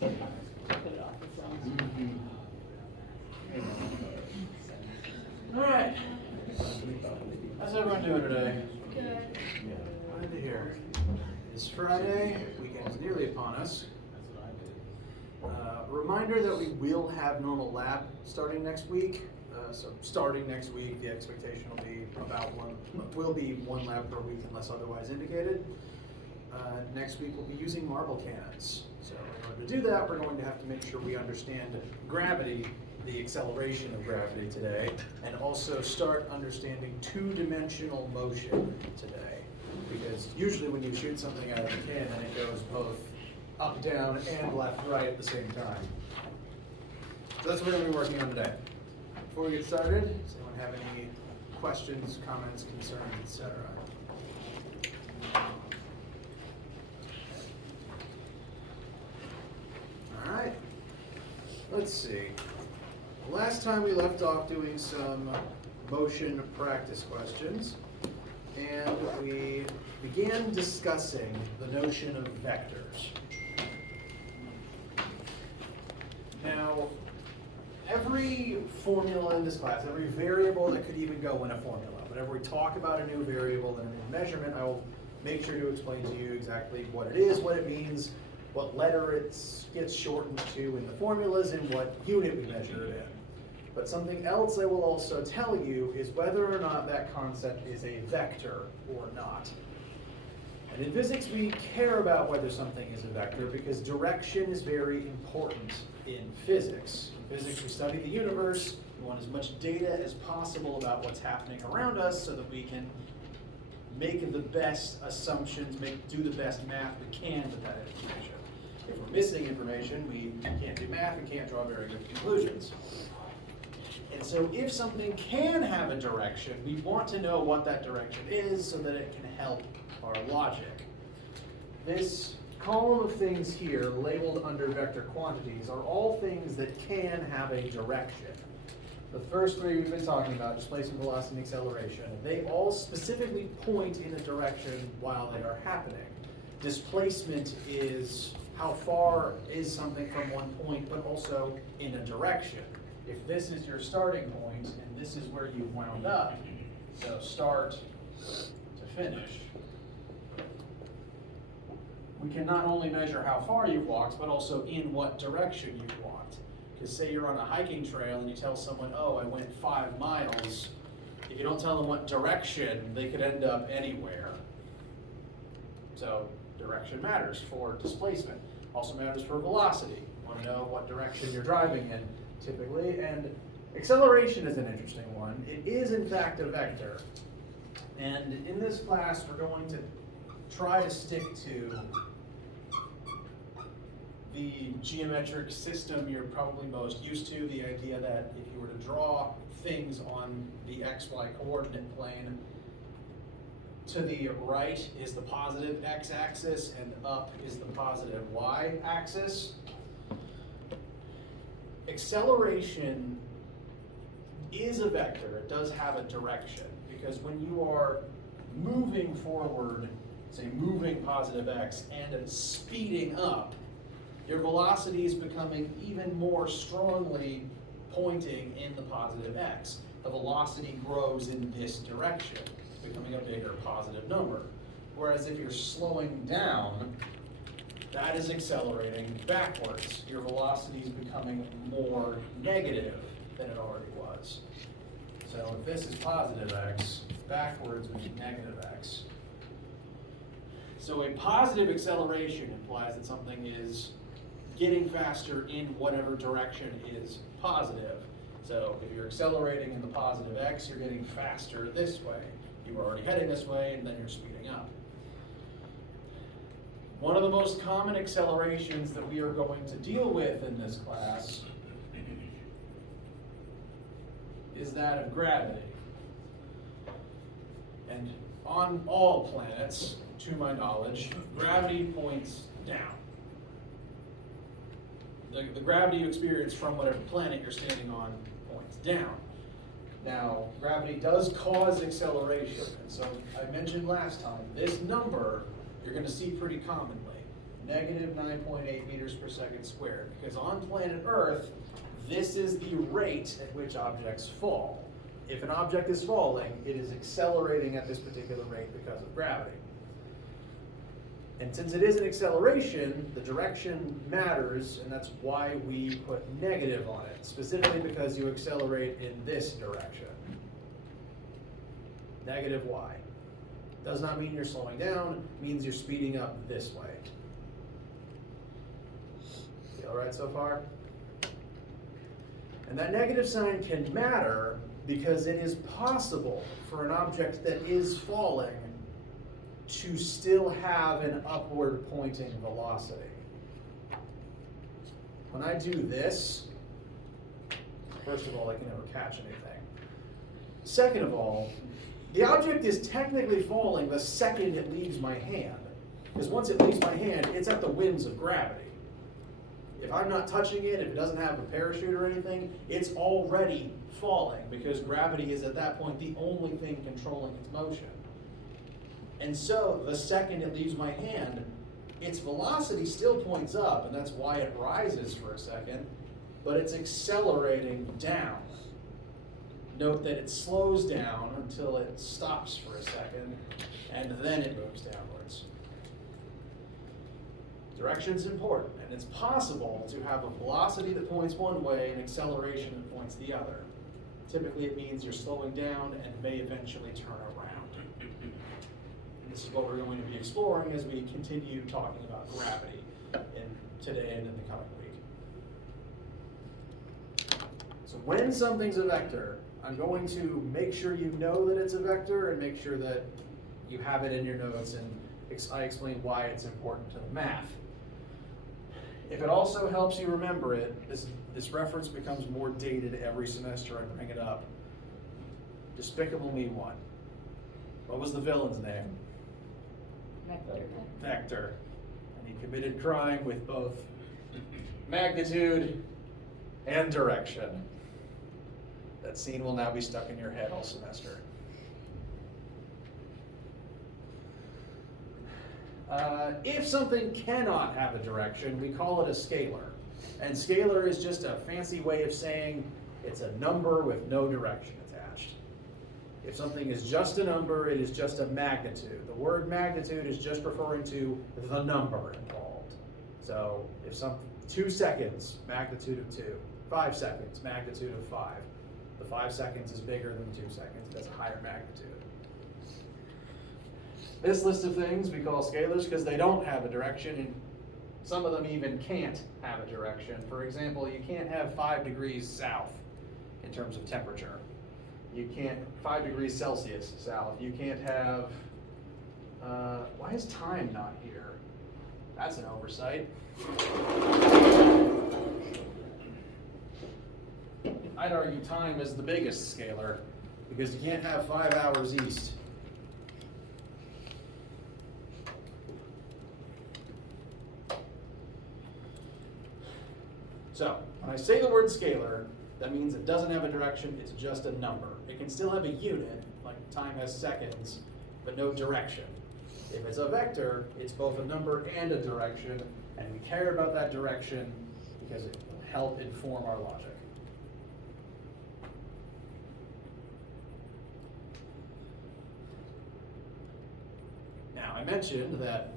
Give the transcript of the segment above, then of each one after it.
Put it off the cell. All right. How's everyone doing today? Good. Glad to hear. It's Friday. Weekend is nearly upon us. Reminder that we will have normal lab starting next week. So starting next week, the expectation will be one lab per week unless otherwise indicated. Next week we'll be using marble cannons. So in order to do that, we're going to have to make sure we understand gravity, the acceleration of gravity today, and also start understanding two-dimensional motion today. Because usually when you shoot something out of a cannon, it goes both up, down, and left, right at the same time. So that's what we're going to be working on today. Before we get started, does anyone have any questions, comments, concerns, etc.? All right. Let's see. Last time we left off doing some motion practice questions, and we began discussing the notion of vectors. Now, every formula in this class, every variable that could even go in a formula, whenever we talk about a new variable and a new measurement, I will make sure to explain to you exactly what it is, what it means, what letter it gets shortened to in the formulas, and what unit we measure it in. But something else I will also tell you is whether or not that concept is a vector or not. And in physics, we care about whether something is a vector because direction is very important in physics. In physics, we study the universe. We want as much data as possible about what's happening around us so that we can make the best assumptions, do the best math we can with that information. If we're missing information, we can't do math and can't draw very good conclusions. And so if something can have a direction, we want to know what that direction is so that it can help our logic. This column of things here, labeled under vector quantities, are all things that can have a direction. The first three we've been talking about, displacement, velocity, and acceleration, they all specifically point in a direction while they are happening. Displacement is how far is something from one point, but also in a direction. If this is your starting point, and this is where you wound up, so start to finish, we can not only measure how far you've walked, but also in what direction you've walked. Because say you're on a hiking trail and you tell someone, oh, I went 5 miles, if you don't tell them what direction, they could end up anywhere. So direction matters for displacement. Also matters for velocity. You want to know what direction you're driving in, typically. And acceleration is an interesting one. It is, in fact, a vector. And in this class, we're going to try to stick to the geometric system you're probably most used to, the idea that if you were to draw things on the XY coordinate plane, to the right is the positive x-axis and up is the positive y-axis. Acceleration is a vector. It does have a direction because when you are moving forward, say moving positive x and speeding up, your velocity is becoming even more strongly pointing in the positive x. The velocity grows in this direction. It's becoming a bigger positive number. Whereas if you're slowing down, that is accelerating backwards. Your velocity is becoming more negative than it already was. So if this is positive x, backwards would be negative x. So a positive acceleration implies that something is getting faster in whatever direction is positive. So if you're accelerating in the positive x, you're getting faster this way. You were already heading this way, and then you're speeding up. One of the most common accelerations that we are going to deal with in this class is that of gravity. And on all planets, to my knowledge, gravity points down. The gravity you experience from whatever planet you're standing on points down. Now, gravity does cause acceleration, and so I mentioned last time, this number you're going to see pretty commonly. negative 9.8 meters per second squared. Because on planet Earth, this is the rate at which objects fall. If an object is falling, it is accelerating at this particular rate because of gravity. And since it is an acceleration, the direction matters, and that's why we put negative on it, specifically because you accelerate in this direction. Negative y. Does not mean you're slowing down, it means you're speeding up this way. All right so far? And that negative sign can matter because it is possible for an object that is falling to still have an upward pointing velocity. When I do this, first of all, I can never catch anything. Second of all, the object is technically falling the second it leaves my hand. Because once it leaves my hand, it's at the whims of gravity. If I'm not touching it, if it doesn't have a parachute or anything, it's already falling because gravity is at that point the only thing controlling its motion. And so the second it leaves my hand, its velocity still points up, and that's why it rises for a second, but it's accelerating down. Note that it slows down until it stops for a second, and then it moves downwards. Direction's important, and it's possible to have a velocity that points one way and acceleration that points the other. Typically it means you're slowing down and may eventually turn around. And this is what we're going to be exploring as we continue talking about gravity today and in the coming week. So when something's a vector, I'm going to make sure you know that it's a vector and make sure that you have it in your notes, and I explain why it's important to the math. If it also helps you remember it, this reference becomes more dated every semester I bring it up. Despicable Me 1. What was the villain's name? Vector. Vector. And he committed crime with both magnitude and direction. That scene will now be stuck in your head all semester. If something cannot have a direction, we call it a scalar. And scalar is just a fancy way of saying it's a number with no direction attached. If something is just a number, it is just a magnitude. The word magnitude is just referring to the number involved. So if 2 seconds, magnitude of 2. 5 seconds, magnitude of 5. The 5 seconds is bigger than 2 seconds. It has a higher magnitude. This list of things we call scalars because they don't have a direction, and some of them even can't have a direction. For example, you can't have 5 degrees south in terms of temperature. You can't, 5 degrees Celsius south. You can't have, why is time not here? That's an oversight. I'd argue time is the biggest scalar because you can't have 5 hours east. So, when I say the word scalar, that means it doesn't have a direction, it's just a number. It can still have a unit, like time has seconds, but no direction. If it's a vector, it's both a number and a direction, and we care about that direction because it will help inform our logic. Now, I mentioned that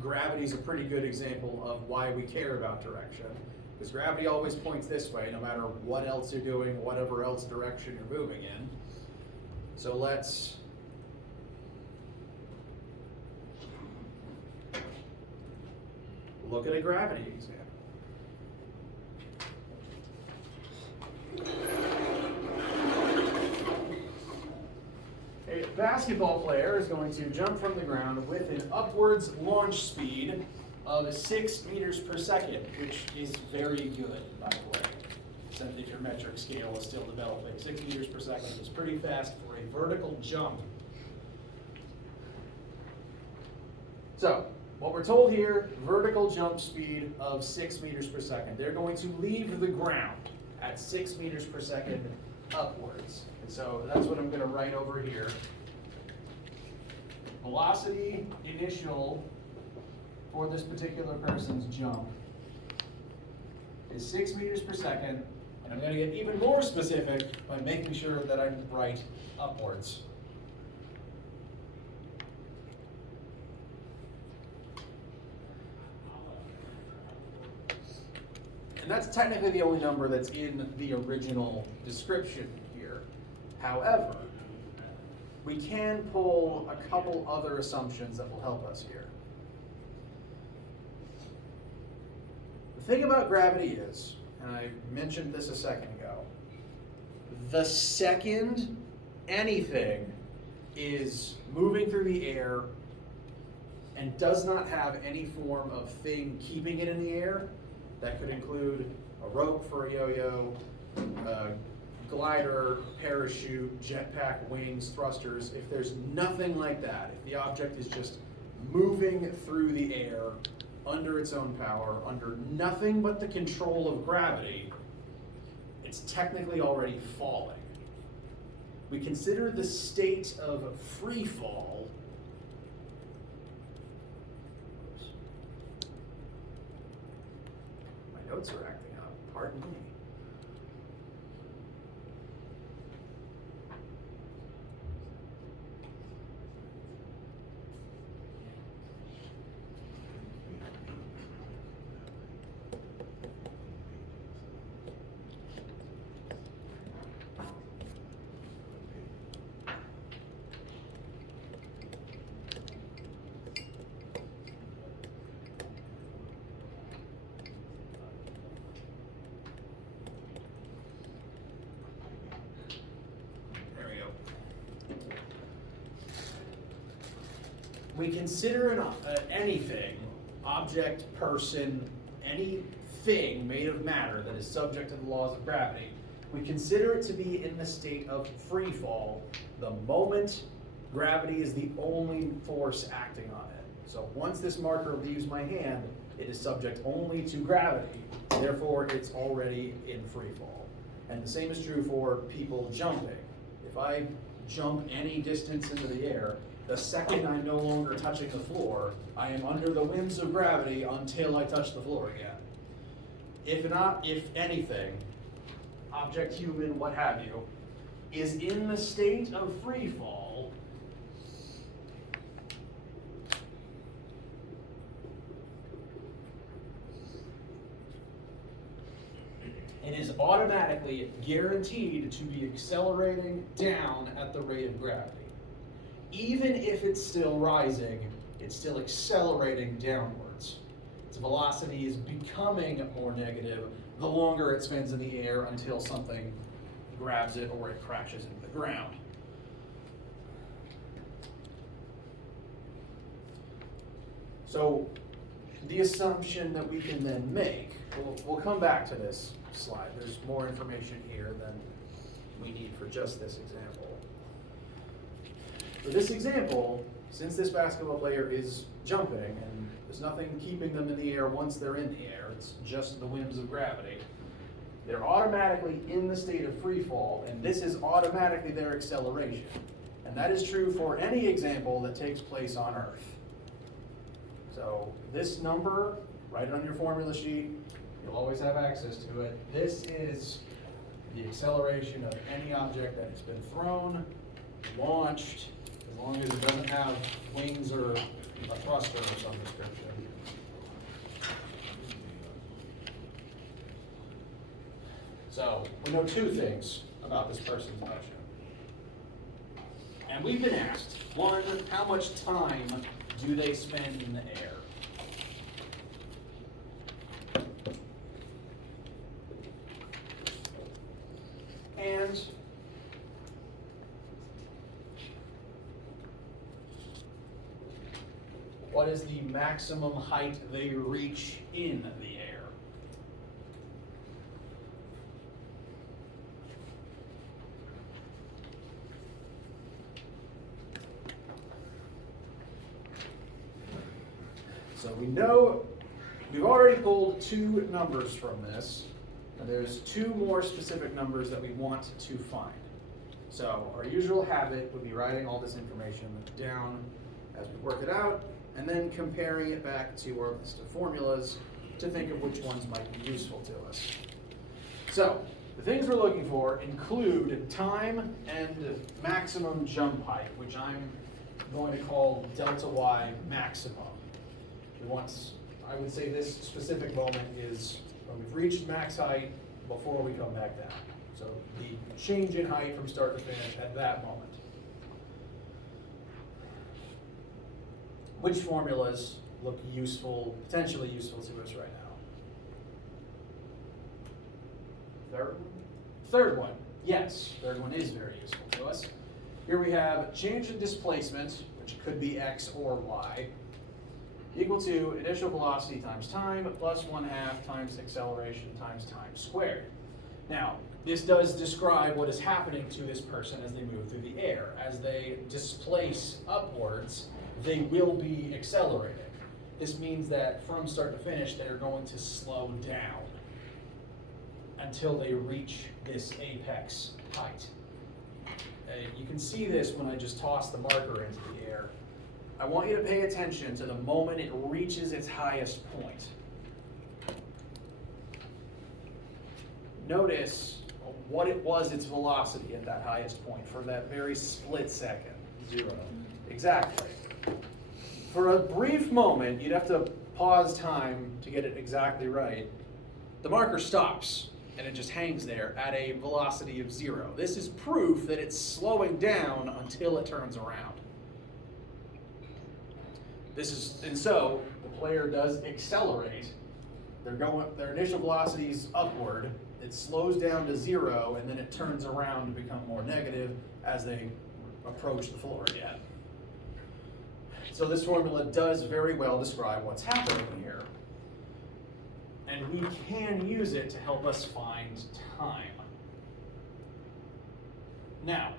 gravity is a pretty good example of why we care about direction, because gravity always points this way no matter what else you're doing, whatever else direction you're moving in. So let's look at a gravity example. A basketball player is going to jump from the ground with an upwards launch speed of 6 meters per second, which is very good, by the way, since if your metric scale is still developing. 6 meters per second is pretty fast for a vertical jump. So, what we're told here, vertical jump speed of 6 meters per second. They're going to leave the ground at 6 meters per second upwards. And so that's what I'm going to write over here. Velocity initial for this particular person's jump is 6 meters per second, and I'm going to get even more specific by making sure that I write upwards. And that's technically the only number that's in the original description here. However, we can pull a couple other assumptions that will help us here. The thing about gravity is, and I mentioned this a second ago, the second anything is moving through the air and does not have any form of thing keeping it in the air, that could include a rope for a yo-yo, a glider, parachute, jetpack, wings, thrusters. If there's nothing like that, if the object is just moving through the air under its own power, under nothing but the control of gravity, it's technically already falling. We consider the state of free fall. My notes are acting up, pardon me. We consider anything, object, person, anything made of matter that is subject to the laws of gravity, we consider it to be in the state of free fall the moment gravity is the only force acting on it. So once this marker leaves my hand, it is subject only to gravity, therefore it's already in free fall. And the same is true for people jumping. If I jump any distance into the air, the second I'm no longer touching the floor, I am under the whims of gravity until I touch the floor again. If anything, object, human, what have you, is in the state of free fall, it is automatically guaranteed to be accelerating down at the rate of gravity. Even if it's still rising, it's still accelerating downwards. Its velocity is becoming more negative the longer it spends in the air until something grabs it or it crashes into the ground. So the assumption that we can then make, we'll come back to this slide. There's more information here than we need for just this example. For this example, since this basketball player is jumping and there's nothing keeping them in the air once they're in the air, it's just the whims of gravity, they're automatically in the state of free fall, and this is automatically their acceleration. And that is true for any example that takes place on Earth. So this number, write it on your formula sheet, you'll always have access to it. This is the acceleration of any object that has been thrown, launched, as long as it doesn't have wings or a thruster of some description. So we know two things about this person's motion. And we've been asked, one, how much time do they spend in the air? And what is the maximum height they reach in the air? So we know, we've already pulled two numbers from this, and there's two more specific numbers that we want to find. So our usual habit would be writing all this information down as we work it out, and then comparing it back to our list of formulas to think of which ones might be useful to us. So, the things we're looking for include time and maximum jump height, which I'm going to call delta y maximum. I would say this specific moment is when we've reached max height before we come back down. So the change in height from start to finish at that moment. Which formulas look useful, potentially useful to us right now? Third one? Third one, yes. Third one is very useful to us. Here we have change in displacement, which could be x or y, equal to initial velocity times time plus 1/2 times acceleration times time squared. Now, this does describe what is happening to this person as they move through the air. As they displace upwards, they will be accelerating. This means that from start to finish, they're going to slow down until they reach this apex height. You can see this when I just toss the marker into the air. I want you to pay attention to the moment it reaches its highest point. Notice what it was its velocity at that highest point for that very split second. 0. Exactly. For a brief moment, you'd have to pause time to get it exactly right. The marker stops and it just hangs there at a velocity of 0. This is proof that it's slowing down until it turns around. And so the player does accelerate. Their initial velocity is upward. It slows down to 0, and then it turns around to become more negative as they approach the floor again. So this formula does very well describe what's happening here. And we can use it to help us find time. Now,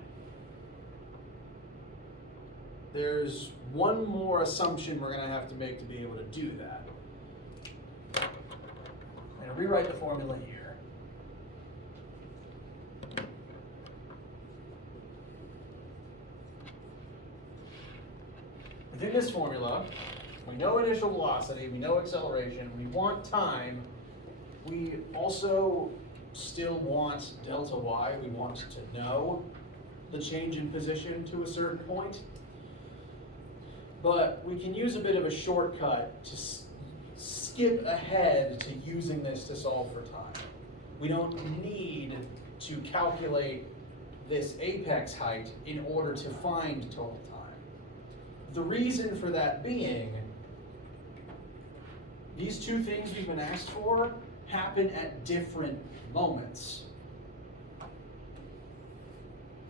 there's one more assumption we're going to have to make to be able to do that. I'm going to rewrite the formula here. Within this formula, we know initial velocity, we know acceleration, we want time. We also still want delta y. We want to know the change in position to a certain point. But we can use a bit of a shortcut to skip ahead to using this to solve for time. We don't need to calculate this apex height in order to find total time. The reason for that being, these two things we've been asked for happen at different moments.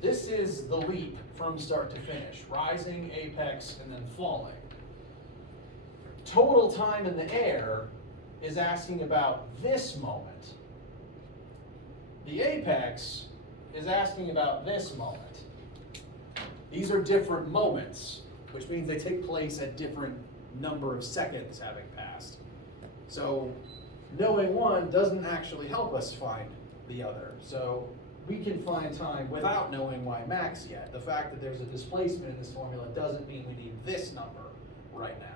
This is the leap from start to finish, rising, apex, and then falling. Total time in the air is asking about this moment. The apex is asking about this moment. These are different moments, which means they take place at different number of seconds having passed. So knowing one doesn't actually help us find the other. So we can find time without knowing y max yet. The fact that there's a displacement in this formula doesn't mean we need this number right now.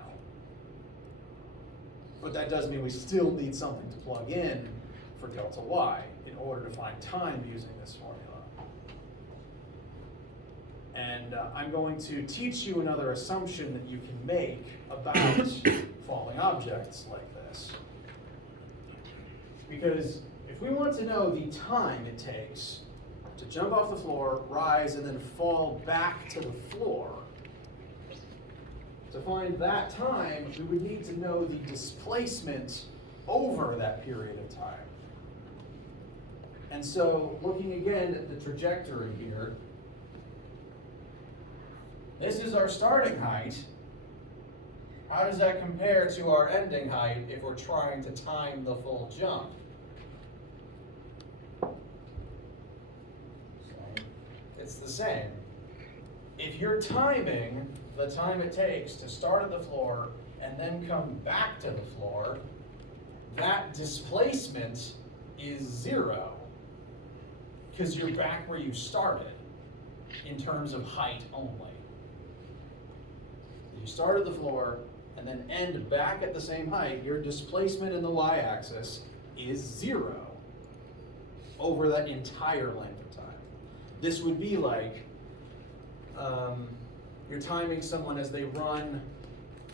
But that does mean we still need something to plug in for delta y in order to find time using this formula. And I'm going to teach you another assumption that you can make about falling objects like this. Because if we want to know the time it takes to jump off the floor, rise, and then fall back to the floor, to find that time, we would need to know the displacement over that period of time. And so, looking again at the trajectory here, this is our starting height. How does that compare to our ending height if we're trying to time the full jump? It's the same. If you're timing the time it takes to start at the floor and then come back to the floor, that displacement is 0 because you're back where you started in terms of height only. You start at the floor, and then end back at the same height, your displacement in the y-axis is 0 over that entire length of time. This would be like you're timing someone as they run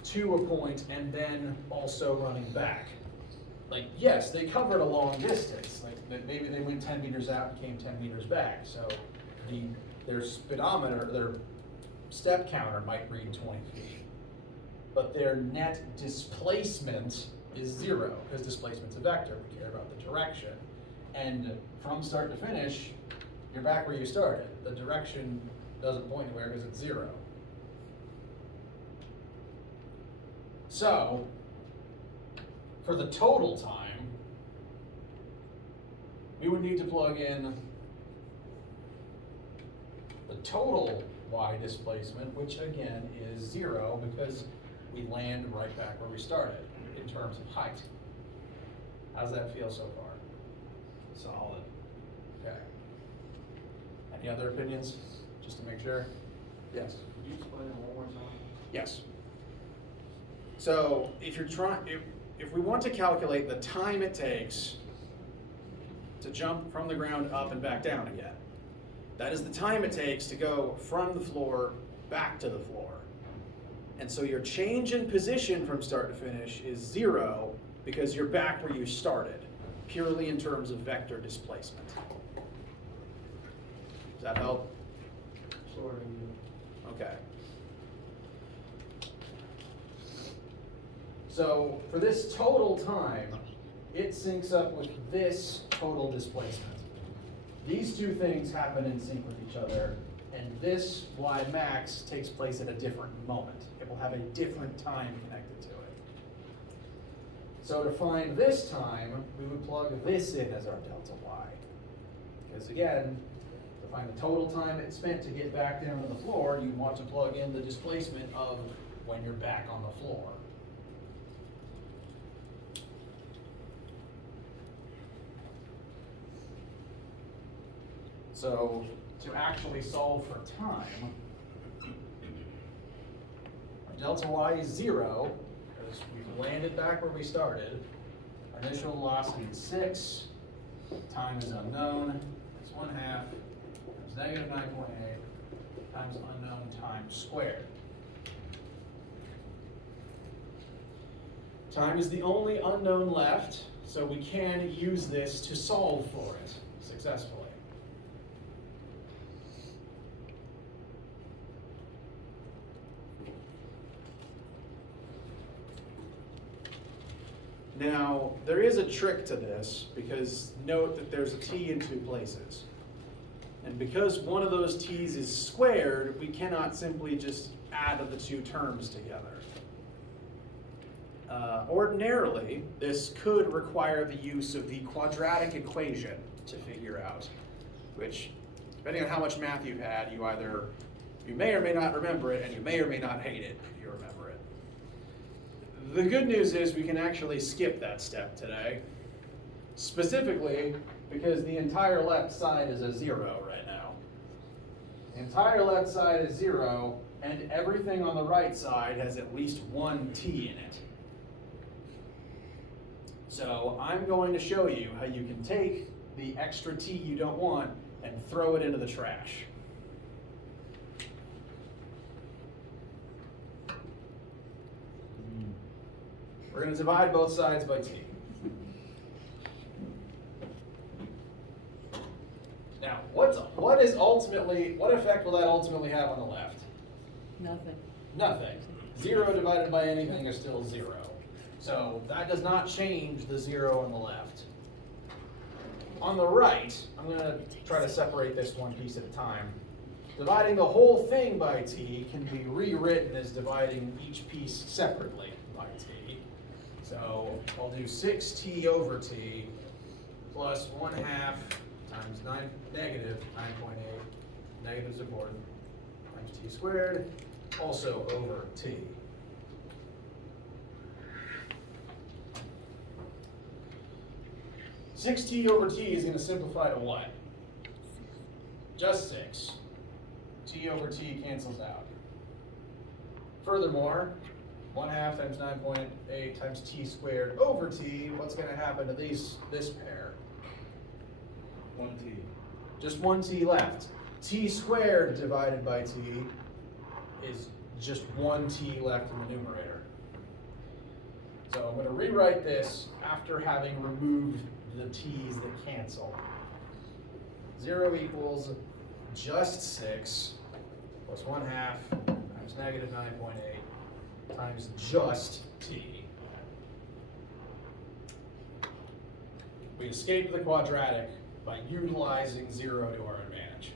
to a point and then also running back. Like, yes, they covered a long distance. Like maybe they went 10 meters out and came 10 meters back. So their speedometer, their step counter might read 20 feet. But their net displacement is 0, because displacement's a vector. We care about the direction. And from start to finish, you're back where you started. The direction doesn't point anywhere because it's 0. So, for the total time, we would need to plug in the total y displacement, which again is 0 because we land right back where we started in terms of height. How's that feel so far? Solid. Okay. Any other opinions? Just to make sure? Yes? Could you explain it one more time? Yes. So if you're if we want to calculate the time it takes to jump from the ground up and back down again, that is the time it takes to go from the floor back to the floor. And so your change in position from start to finish is 0 because you're back where you started, purely in terms of vector displacement. Does that help? Sort of. Okay. So for this total time, it syncs up with this total displacement. These two things happen in sync with each other, and this y max takes place at a different moment. It will have a different time connected to it. So to find this time, we would plug this in as our delta y. Because again, to find the total time it spent to get back down to the floor, you want to plug in the displacement of when you're back on the floor. So to actually solve for time, our delta y is 0, because we've landed back where we started. Our initial velocity is 6, time is unknown, it's 1/2 times negative 9.8 times unknown time squared. Time is the only unknown left, so we can use this to solve for it successfully. Now, there is a trick to this, because note that there's a t in 2 places. And because one of those t's is squared, we cannot simply just add the 2 terms together. Ordinarily, this could require the use of the quadratic equation to figure out, which, depending on how much math you've had, you may or may not remember it, and you may or may not hate it if you remember it. The good news is we can actually skip that step today, specifically because the entire left side is a 0 right now. The entire left side is 0, and everything on the right side has at least 1 t in it. So I'm going to show you how you can take the extra t you don't want and throw it into the trash. We're going to divide both sides by t. Now, what effect will that ultimately have on the left? Nothing. Nothing. 0 divided by anything is still 0. So that does not change the 0 on the left. On the right, I'm going to try to separate this one piece at a time. Dividing the whole thing by t can be rewritten as dividing each piece separately by t. So I'll do 6t over t plus 1/2 times negative 9.8, negative's important, times t squared, also over t. Six t over t is going to simplify to what? Just 6. T over t cancels out. Furthermore, 1/2 times 9.8 times t squared over t, what's going to happen to this pair? 1t. Just 1t left. T squared divided by t is just 1t left in the numerator. So I'm going to rewrite this after having removed the t's that cancel. 0 equals just 6 plus 1/2 times negative 9.8 times just t. We escaped the quadratic by utilizing 0 to our advantage.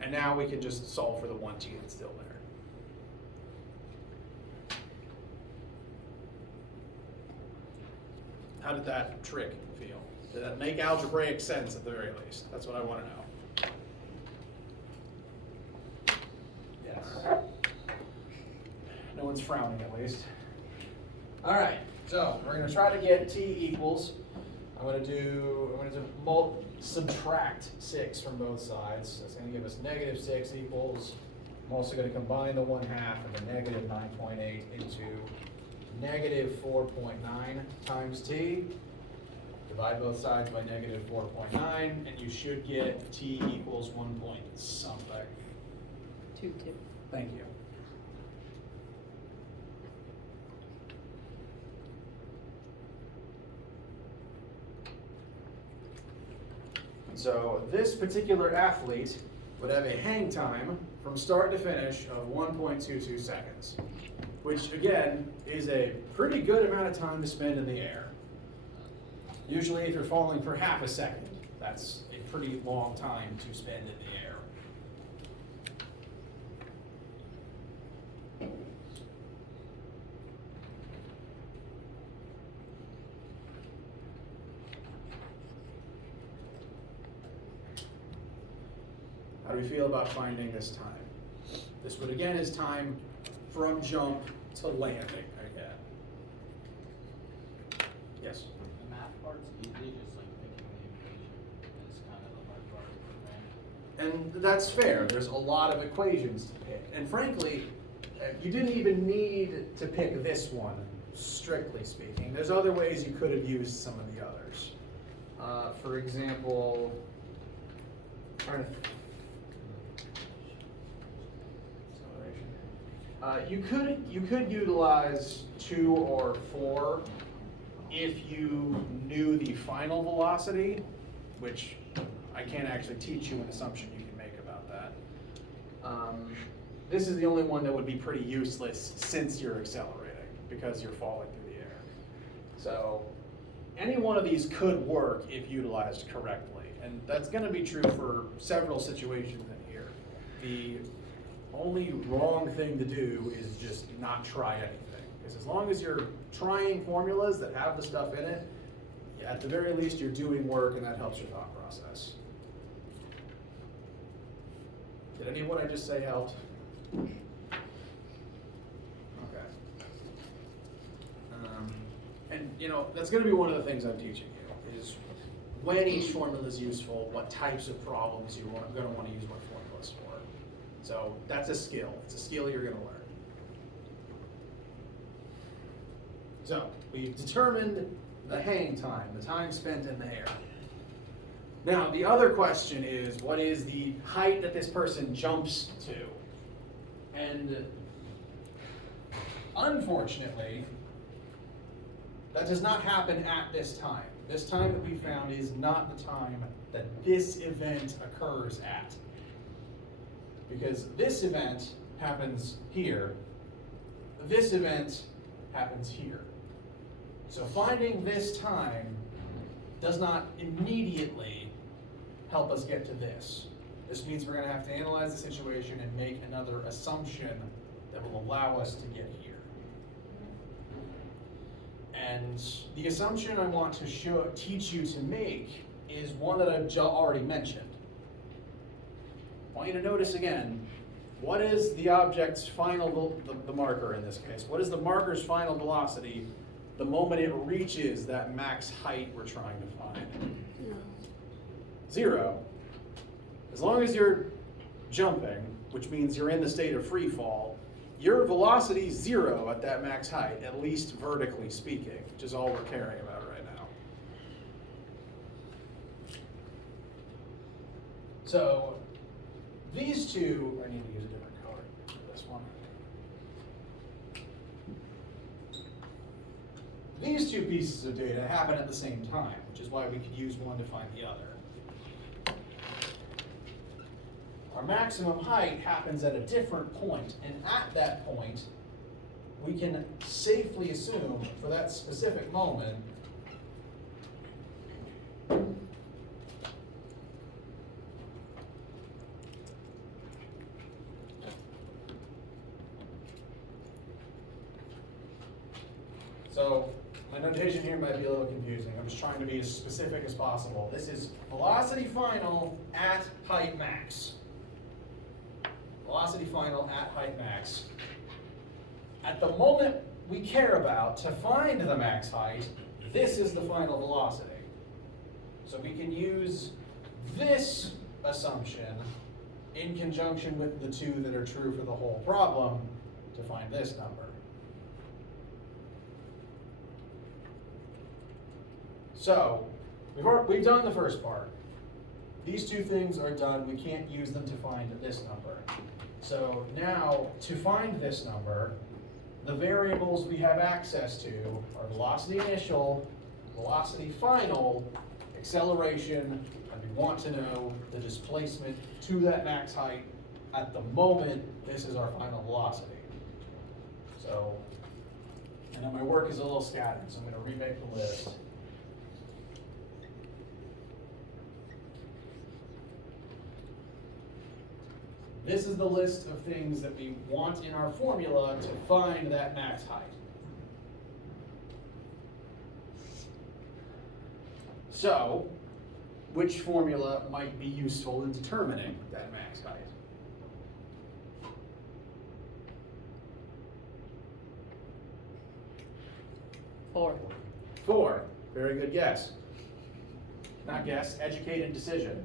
And now we can just solve for the 1t that's still there. How did that trick feel? Did that make algebraic sense at the very least? That's what I want to know. Yes. No one's frowning at least. All right, so we're going to try to get t equals. I'm going to subtract 6 from both sides. That's going to give us -6 equals. I'm also going to combine the 1/2 and the negative 9.8 into negative 4.9 times t. Divide both sides by negative 4.9, and you should get t equals 1 point something. 2. Thank you. So this particular athlete would have a hang time from start to finish of 1.22 seconds, which again is a pretty good amount of time to spend in the air. Usually if you're falling for half a second, that's a pretty long time to spend in the air. How do we feel about finding this time? This would again is time from jump to landing again. Yes? The math part's easy, just like picking the equation is kind of the hard part of the program. And that's fair. There's a lot of equations to pick. And frankly, you didn't even need to pick this one, strictly speaking. There's other ways you could have used some of the others. For example, you could utilize 2 or 4 if you knew the final velocity, which I can't actually teach you an assumption you can make about that. This is the only one that would be pretty useless since you're accelerating, because you're falling through the air. So any one of these could work if utilized correctly, and that's going to be true for several situations in here. The only wrong thing to do is just not try anything, because as long as you're trying formulas that have the stuff in it, at the very least you're doing work, and that helps your thought process. Did any of what I just say help? Okay. And you know, that's going to be one of the things I'm teaching you, is when each formula is useful, what types of problems you're going to want to use what formulas for. So that's a skill. It's a skill you're going to learn. So we've determined the hang time, the time spent in the air. Now the other question is, what is the height that this person jumps to? And unfortunately, that does not happen at this time. This time that we found is not the time that this event occurs at. Because this event happens here, this event happens here. So finding this time does not immediately help us get to this. This means we're going to have to analyze the situation and make another assumption that will allow us to get here. And the assumption I want to teach you to make is one that I've already mentioned. I want you to notice again, what is the object's final, the marker in this case, what is the marker's final velocity the moment it reaches that max height we're trying to find? 0. As long as you're jumping, which means you're in the state of free fall, your velocity is 0 at that max height, at least vertically speaking, which is all we're caring about right now. So these two, I need to use a different color for this one. These two pieces of data happen at the same time, which is why we could use one to find the other. Our maximum height happens at a different point, and at that point, we can safely assume for that specific moment so my notation here might be a little confusing. I'm just trying to be as specific as possible. This is velocity final at height max. Velocity final at height max. At the moment we care about to find the max height, this is the final velocity. So we can use this assumption in conjunction with the two that are true for the whole problem to find this number. So we've done the first part. These two things are done. We can't use them to find this number. So now, to find this number, the variables we have access to are velocity initial, velocity final, acceleration, and we want to know the displacement to that max height at the moment this is our final velocity. So, and then my work is a little scattered, so I'm going to remake the list. This is the list of things that we want in our formula to find that max height. So, which formula might be useful in determining that max height? Four. Very good guess. Not guess, educated decision.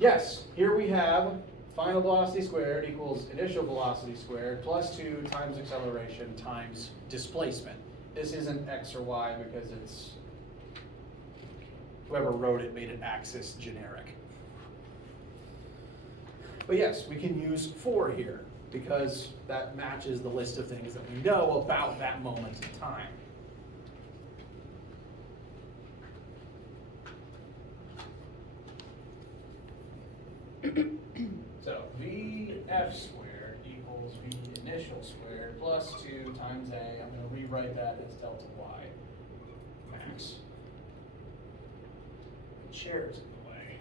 Yes, here we have final velocity squared equals initial velocity squared plus 2 times acceleration times displacement. This isn't x or y because it's, whoever wrote it made it axis generic. But yes, we can use 4 here because that matches the list of things that we know about that moment in time. So VF squared equals V initial squared plus 2 times A. I'm going to rewrite that as delta Y max. The chair's in the way.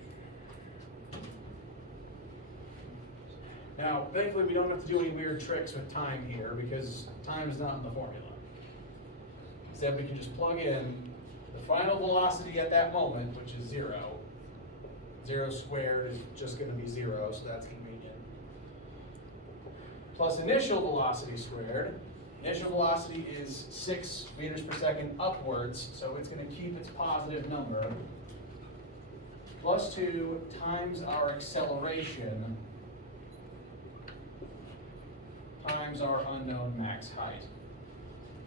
Now, thankfully, we don't have to do any weird tricks with time here because time is not in the formula. Instead, we can just plug in the final velocity at that moment, which is 0. 0 squared is just going to be 0, so that's convenient. Plus initial velocity squared. Initial velocity is 6 meters per second upwards, so it's going to keep its positive number. Plus 2 times our acceleration times our unknown max height.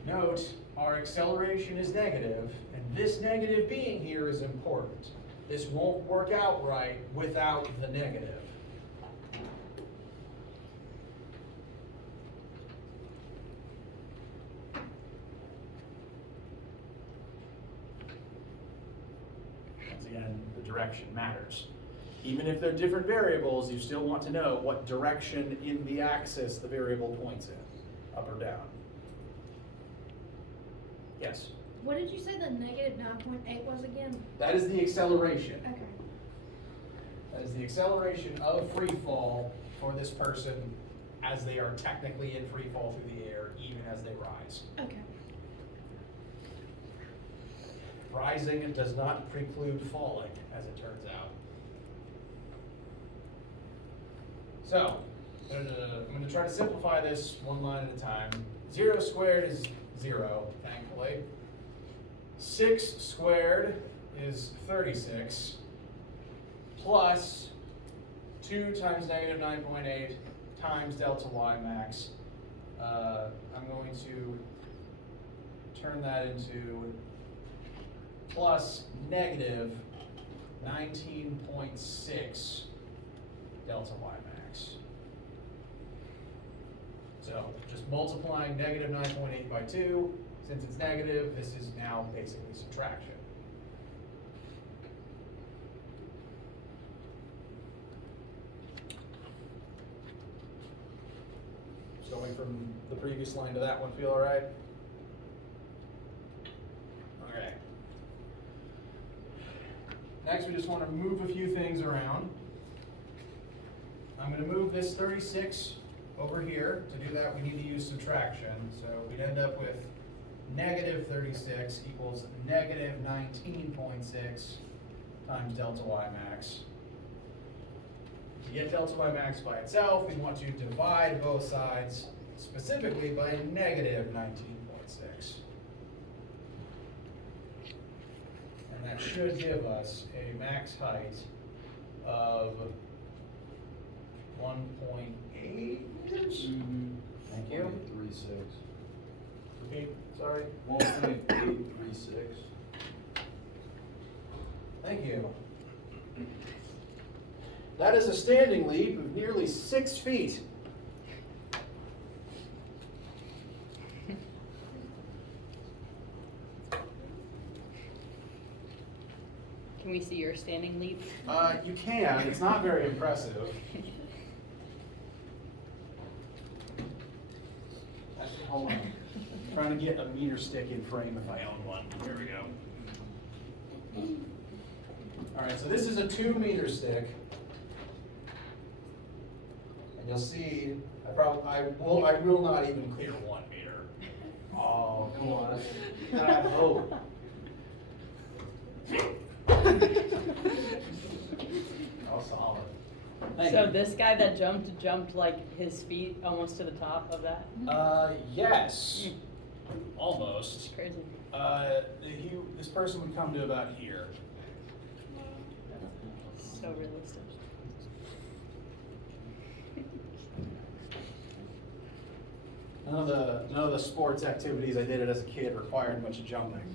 Note, our acceleration is negative, and this negative being here is important. This won't work out right without the negative. Once again, the direction matters. Even if they're different variables, you still want to know what direction in the axis the variable points in, up or down. Yes? What did you say the negative 9.8 was again? That is the acceleration. Okay. That is the acceleration of free fall for this person as they are technically in free fall through the air, even as they rise. Okay. Rising does not preclude falling, as it turns out. So, I'm going to try to simplify this one line at a time. 0 squared is 0, thankfully. 6 squared is 36, plus 2 times negative 9.8 times delta y max. I'm going to turn that into plus negative 19.6 delta y max. So just multiplying negative 9.8 by 2, since it's negative, this is now basically subtraction. Just going from the previous line to that one, feel all right? Okay. Next, we just want to move a few things around. I'm going to move this 36 over here. To do that, we need to use subtraction. So we'd end up with negative 36 equals negative 19.6 times delta y max. To get delta y max by itself, we want to divide both sides specifically by negative 19.6. And that should give us a max height of 1.8 meters. Thank you. 1.36. Repeat, sorry. 1.836. Thank you. That is a standing leap of nearly 6 feet. Can we see your standing leap? You can. It's not very impressive. Hold on. I'm trying to get a meter stick in frame if I own one. Here we go. All right, so this is a 2 meter stick. And you'll see, I will not even clear 1 meter. Oh, come on. Oh. Oh, solid. Thank So you. this guy that jumped like his feet almost to the top of that? Yes. Almost. Crazy. This person would come to about here. So realistic. None of the sports activities I did it as a kid required much jumping.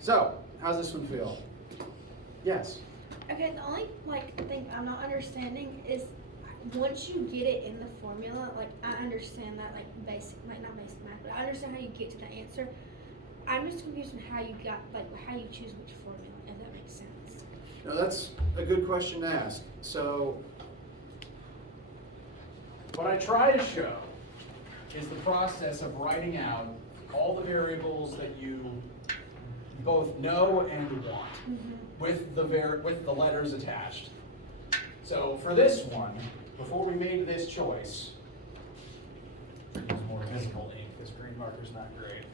So, how's this one feel? Yes. Okay, the only thing I'm not understanding is once you get it in the formula, I understand that not basic math, but I understand how you get to the answer. I'm just confused on how you got how you choose which formula, if that makes sense. No, that's a good question to ask. So, what I try to show is the process of writing out all the variables that you both know and want, with the letters attached. So for this one, before we made this choice, use more visible ink. This green marker's not great.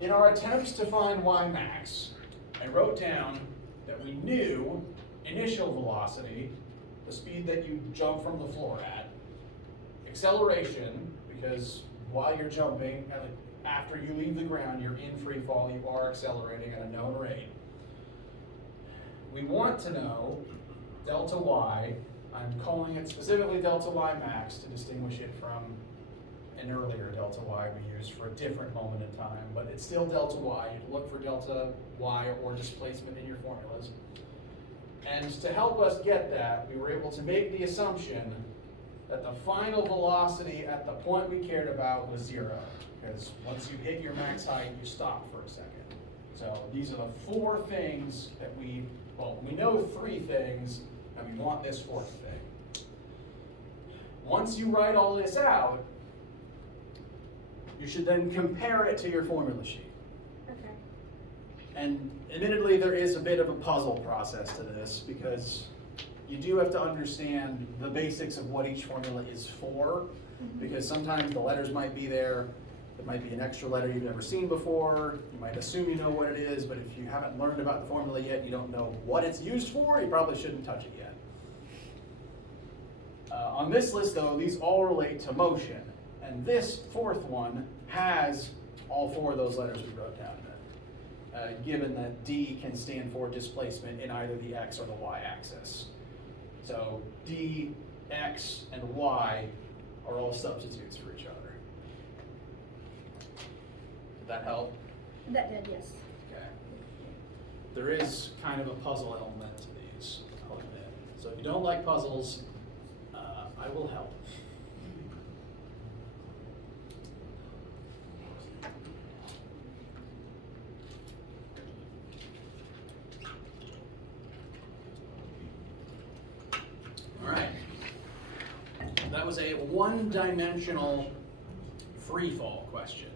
In our attempts to find y max, I wrote down that we knew initial velocity, the speed that you jump from the floor at, acceleration, because while you're jumping, after you leave the ground, you're in free fall, you are accelerating at a known rate. We want to know delta y. I'm calling it specifically delta y max to distinguish it from an earlier delta y we used for a different moment in time, but it's still delta y. You look for delta y or displacement in your formulas. And to help us get that, we were able to make the assumption that the final velocity at the point we cared about was 0, because once you hit your max height, you stop for a second. So these are the 4 things that we know 3 things, and we want this 4th thing. Once you write all this out, you should then compare it to your formula sheet. Okay. And admittedly, there is a bit of a puzzle process to this, because you do have to understand the basics of what each formula is for, because sometimes the letters might be there, there might be an extra letter you've never seen before, you might assume you know what it is, but if you haven't learned about the formula yet, you don't know what it's used for, you probably shouldn't touch it yet. On this list though, these all relate to motion, And this fourth one has all four of those letters we wrote down in it, given that D can stand for displacement in either the X or the Y axis. So D, X, and Y are all substitutes for each other. Did that help? That did, yes. Okay. There is kind of a puzzle element to these, I'll admit. So if you don't like puzzles, I will help. All right. That was a one-dimensional free-fall question.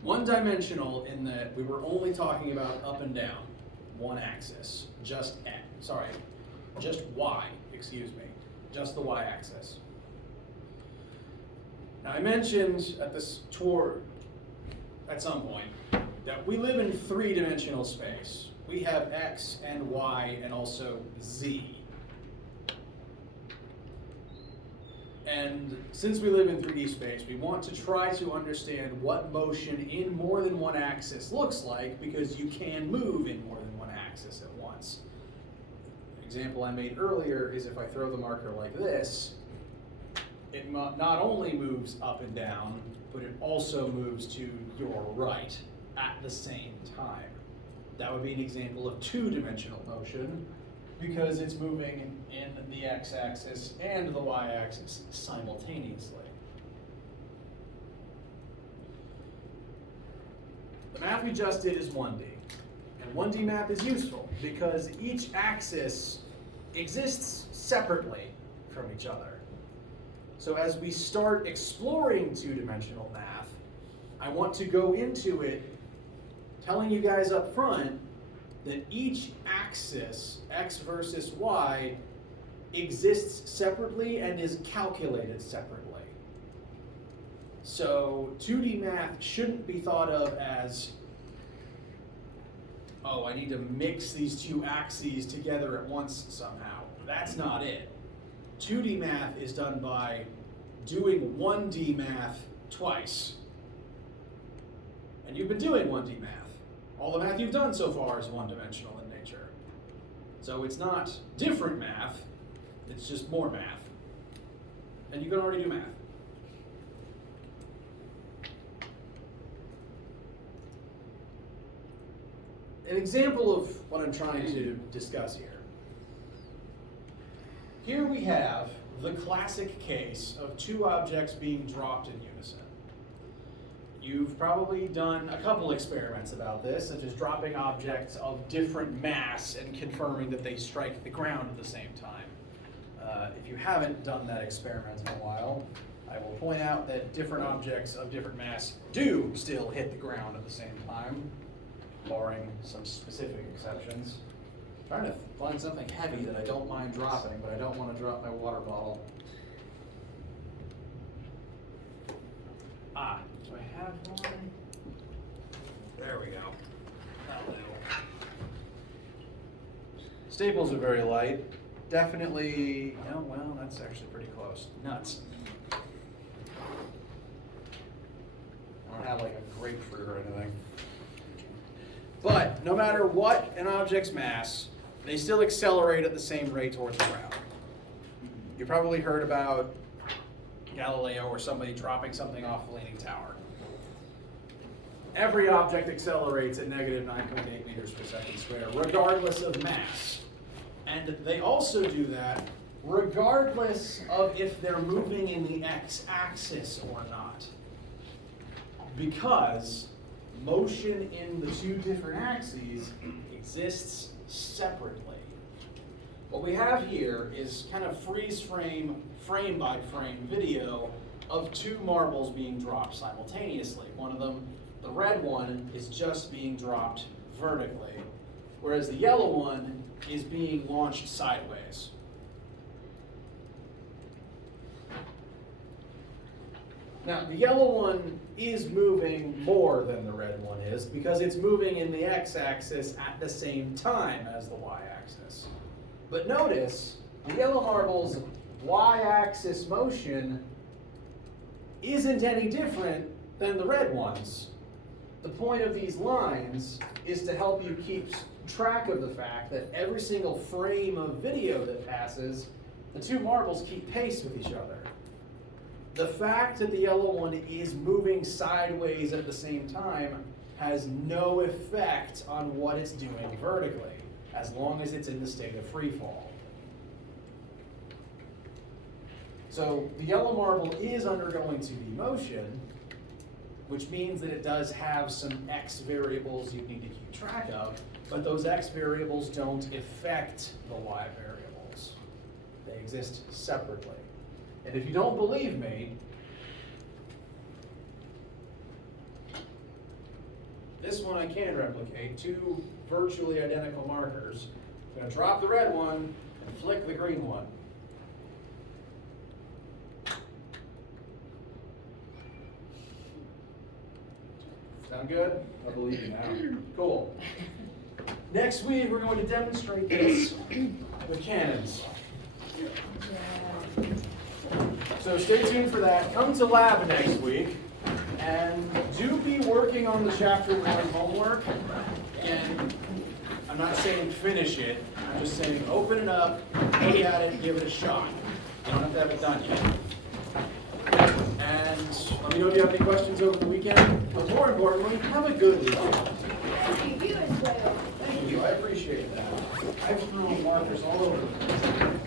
One-dimensional in that we were only talking about up and down, one axis, just Y, excuse me, just the Y axis. Now I mentioned at this tour at some point that we live in three-dimensional space. We have X and Y and also Z. And since we live in 3D space, we want to try to understand what motion in more than one axis looks like, because you can move in more than one axis at once. The example I made earlier is if I throw the marker like this, it not only moves up and down, but it also moves to your right at the same time. That would be an example of two-dimensional motion, because it's moving in the x-axis and the y-axis simultaneously. The math we just did is 1D. And 1D math is useful because each axis exists separately from each other. So as we start exploring two-dimensional math, I want to go into it telling you guys up front that each axis, x versus y, exists separately and is calculated separately. So 2D math shouldn't be thought of as, oh, I need to mix these two axes together at once somehow. That's not it. 2D math is done by doing 1D math twice. And you've been doing 1D math. All the math you've done so far is one-dimensional in nature. So it's not different math, it's just more math. And you can already do math. An example of what I'm trying to discuss here. Here we have the classic case of two objects being dropped in unison. You've probably done a couple experiments about this, such as dropping objects of different mass and confirming that they strike the ground at the same time. If you haven't done that experiment in a while, I will point out that different objects of different mass do still hit the ground at the same time, barring some specific exceptions. I'm trying to find something heavy that I don't mind dropping, but I don't want to drop my water bottle. Ah, do I have one? There we go. That'll do. Staples are very light. Definitely, oh well, that's actually pretty close. Nuts. I don't have like a grapefruit or anything. But no matter what an object's mass, they still accelerate at the same rate towards the ground. You probably heard about Galileo or somebody dropping something off the Leaning Tower. Every object accelerates at negative 9.8 meters per second squared, regardless of mass. And they also do that regardless of if they're moving in the x-axis or not. Because motion in the two different axes exists separately. What we have here is kind of freeze frame by frame video of two marbles being dropped simultaneously. One of them, the red one, is just being dropped vertically, whereas the yellow one is being launched sideways. Now, the yellow one is moving more than the red one is because it's moving in the x-axis at the same time as the y-axis. But notice, the yellow marble's y-axis motion isn't any different than the red ones. The point of these lines is to help you keep track of the fact that every single frame of video that passes, the two marbles keep pace with each other. The fact that the yellow one is moving sideways at the same time has no effect on what it's doing vertically, as long as it's in the state of free fall. So the yellow marble is undergoing 2D motion, which means that it does have some X variables you need to keep track of, but those X variables don't affect the Y variables. They exist separately. And if you don't believe me, this one I can replicate, two virtually identical markers. I'm going to drop the red one and flick the green one. Sound good? I believe you now. Cool. Next week, we're going to demonstrate this with cannons. So stay tuned for that. Come to lab next week, and do be working on the chapter 1 homework. And I'm not saying finish it. I'm just saying open it up, look at it, give it a shot. You don't have to have it done yet. And let me know if you have any questions over the weekend. But more importantly, have a good weekend. Thank you as well. Thank you. I appreciate that. I've thrown markers all over the place.